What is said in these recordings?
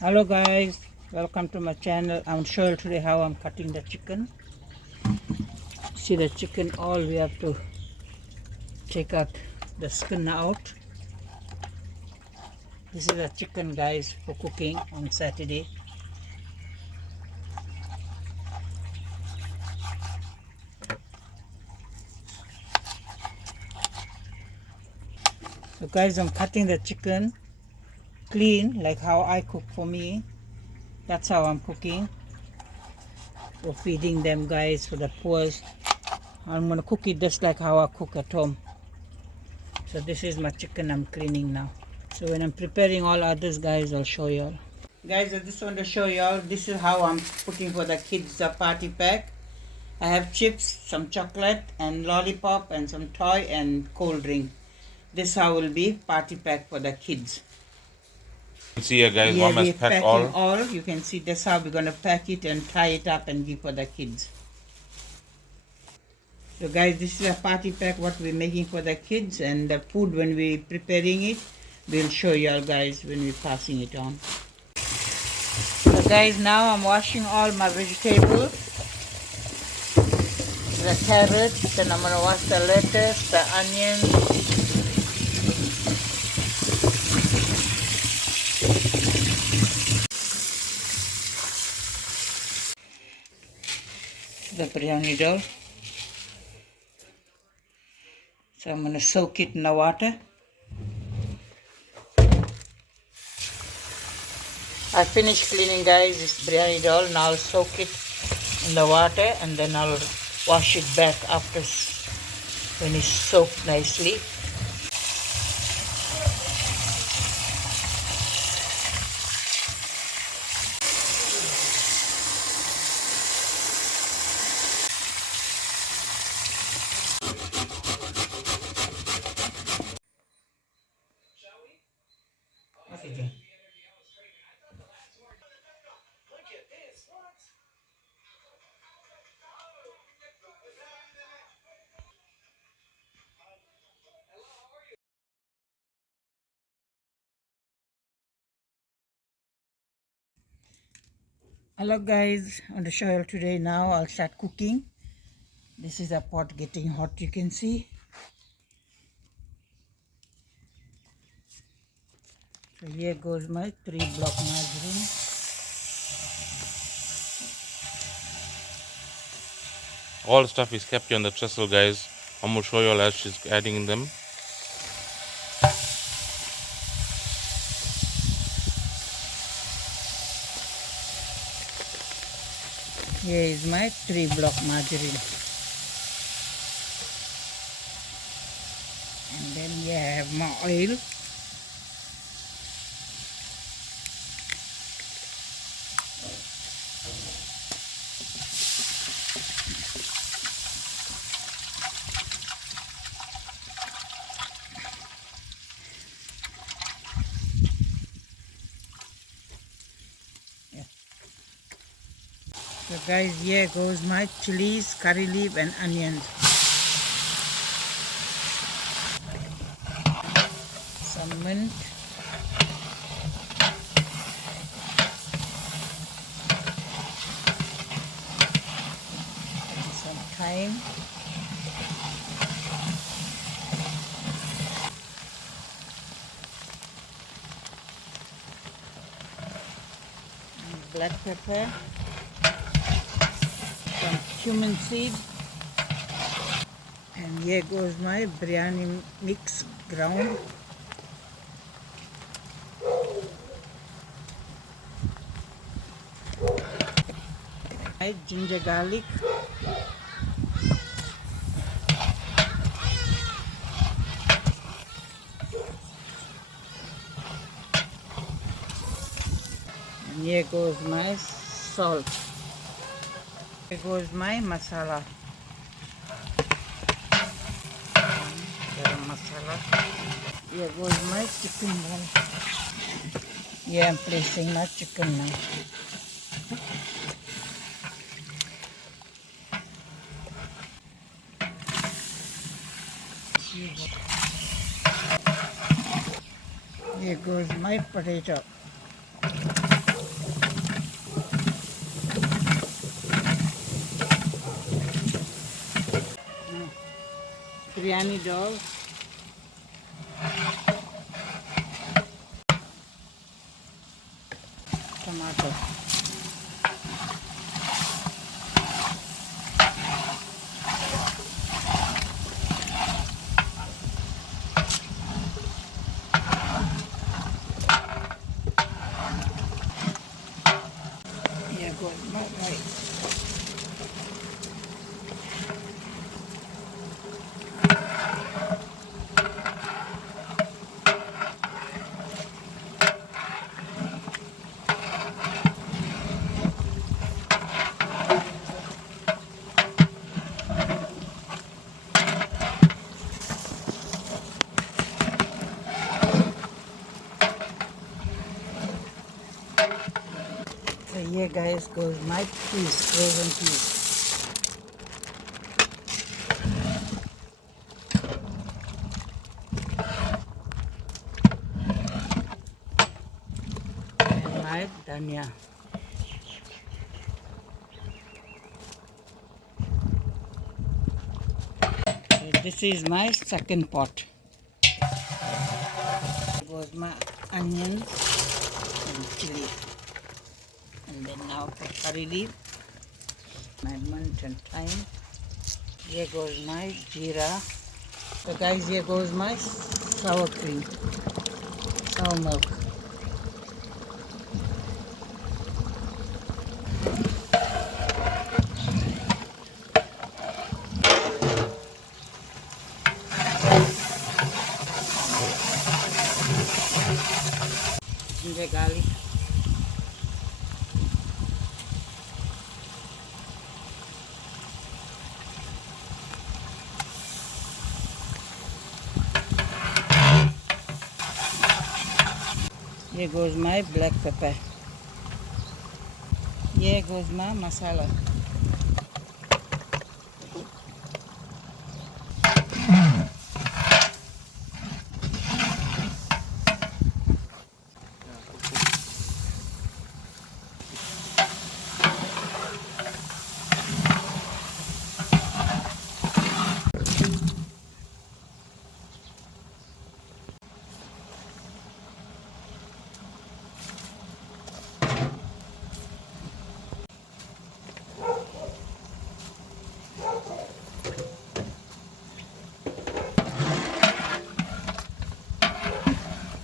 Hello guys, welcome to my channel. I'm show you today how I'm cutting the chicken. See the chicken, all we have to take out the skin out. This is a chicken guys for cooking on Saturday. So guys, I'm cutting the chicken clean like how I cook for me. That's how I'm cooking. For feeding them guys, for the poor. I'm gonna cook it just like how I cook at home. So this is my chicken I'm cleaning now. So when I'm preparing all others guys, I'll show you all. Guys, I just want to show you all, this is how I'm putting for the kids party pack. I have chips, some chocolate and lollipop and some toy and cold drink. This how will be party pack for the kids. See here guys, Yeah, mom has we're packed packing all. You can see that's how we're gonna pack it and tie it up and give for the kids. So guys, this is a party pack what we're making for the kids, and the food when we're preparing it, we'll show you all guys when we're passing it on. So guys, now I'm washing all my vegetables. The carrots, then I'm gonna wash the lettuce, the onions. The biryani dough. So I'm gonna soak it in the water. I finished cleaning guys this biryani dough. Now I'll soak it in the water and then I'll wash it back after when it's soaked nicely. Okay. Hello guys, on the show today now I'll start cooking. This is a pot getting hot, you can see. So here goes my 3-block margarine. All stuff is kept here on the trestle guys. I'm gonna show you all as she's adding them. Here is my 3-block margarine. And then here I have my oil. So guys, here goes my chilies, curry leaf and onions. Some mint. And some thyme. And black pepper. Some cumin seed, and here goes my biryani mix ground. My ginger garlic, and here goes my salt. Here goes my masala. Garam masala. Here goes my chicken ball. Here I'm placing my chicken now. Here goes my potato. biryani dough. Tomato. Yeah, good. Right. So here guys goes my peas, frozen peas. And my dhania. Okay, this is my second pot. Here goes my onions and chili. And then now for curry leaf, my mint and thyme. Here goes my jeera. So guys, here goes my sour cream, sour milk. Ginger garlic. Here goes my black pepper. Here goes my masala.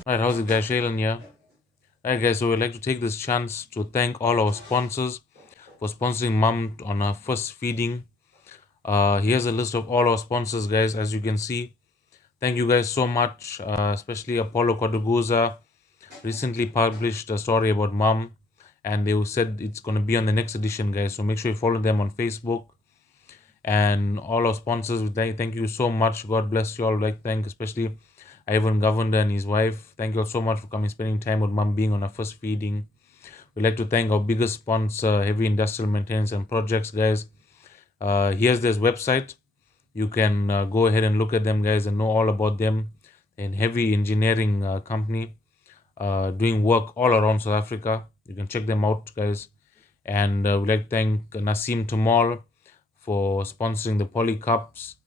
Right, how's it guys? Shailen here. Alright guys, so we'd like to take this chance to thank all our sponsors for sponsoring mom on her first feeding. Here's a list of all our sponsors guys, as you can see. Thank you guys so much, especially Apollo Kodaguza recently published a story about mom, and they said it's going to be on the next edition guys, so make sure you follow them on Facebook. And all our sponsors, thank you so much. God bless you all. Like thank especially Ivan Governor and his wife. Thank you all so much for coming, spending time with mom, being on our first feeding. We'd like to thank our biggest sponsor, Heavy Industrial Maintenance and Projects, guys. Here's this website. You can go ahead and look at them, guys, and know all about them. And heavy engineering company doing work all around South Africa. You can check them out, guys. And we'd like to thank Nasim Tamal for sponsoring the Poly Cups.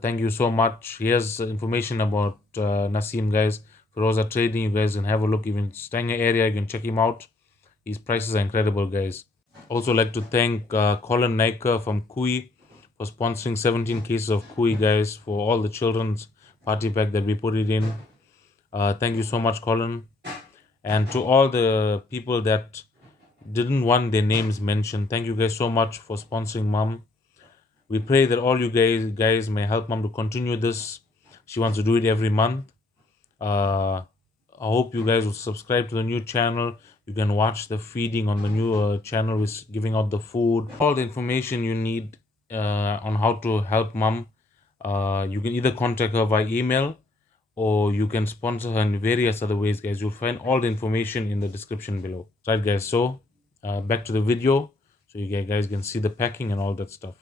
Thank you so much. Here's information about Nasim, guys. For those that are trading, you guys can have a look. Even staying in the area, you can check him out. His prices are incredible, guys. Also like to thank Colin Naker from Kui for sponsoring 17 cases of Kui, guys, for all the children's party pack that we put it in. Thank you so much, Colin. And to all the people that didn't want their names mentioned, thank you guys so much for sponsoring mom. We pray that all you guys may help mom to continue this. She wants to do it every month. uh, I hope you guys will subscribe to the new channel. You can watch the feeding on the new channel with giving out the food, all the information you need on how to help mom. You can either contact her by email, or you can sponsor her in various other ways, guys. You'll find all the information in the description below. Right, guys, so back to the video, so you guys can see the packing and all that stuff.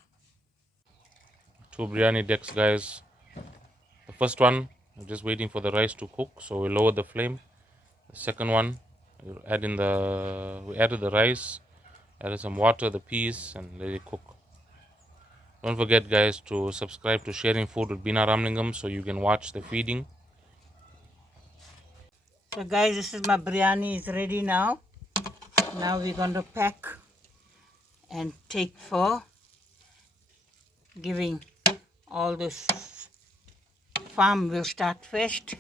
Two biryani decks, guys. The first one, I'm just waiting for the rice to cook, so we lower the flame. The second one, we added the rice, added some water, the peas, and let it cook. Don't forget, guys, to subscribe to Sharing Food with Bina Ramlingam so you can watch the feeding. So guys, this is my biryani is ready now. Now we're going to pack and take for giving all this farm will start first.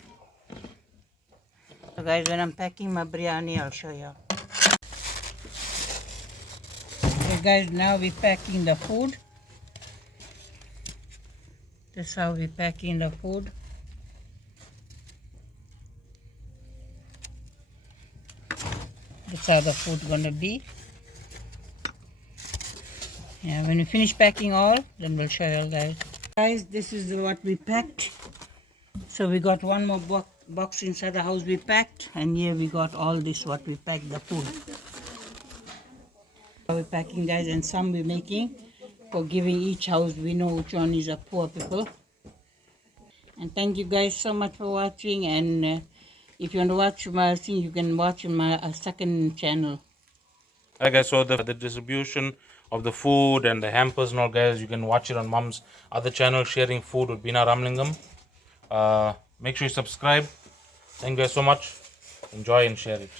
So guys, when I'm packing my biryani, I'll show you. So guys, now we're packing the food. This is how we're packing the food. That's how the food gonna be. Yeah, when we finish packing all, then we'll show you guys. Guys, this is what we packed. So we got one more box inside the house we packed, and here we got all this what we packed the food. We're packing, guys, and some we're making for giving each house. We know which one is a poor people. And thank you guys so much for watching. And if you want to watch my thing, you can watch my second channel. Alright, guys, so the distribution of the food and the hampers and all, guys, you can watch it on Mom's other channel, Sharing Food with Bina Ramlingam. Make sure you subscribe. Thank you guys so much. Enjoy and share it.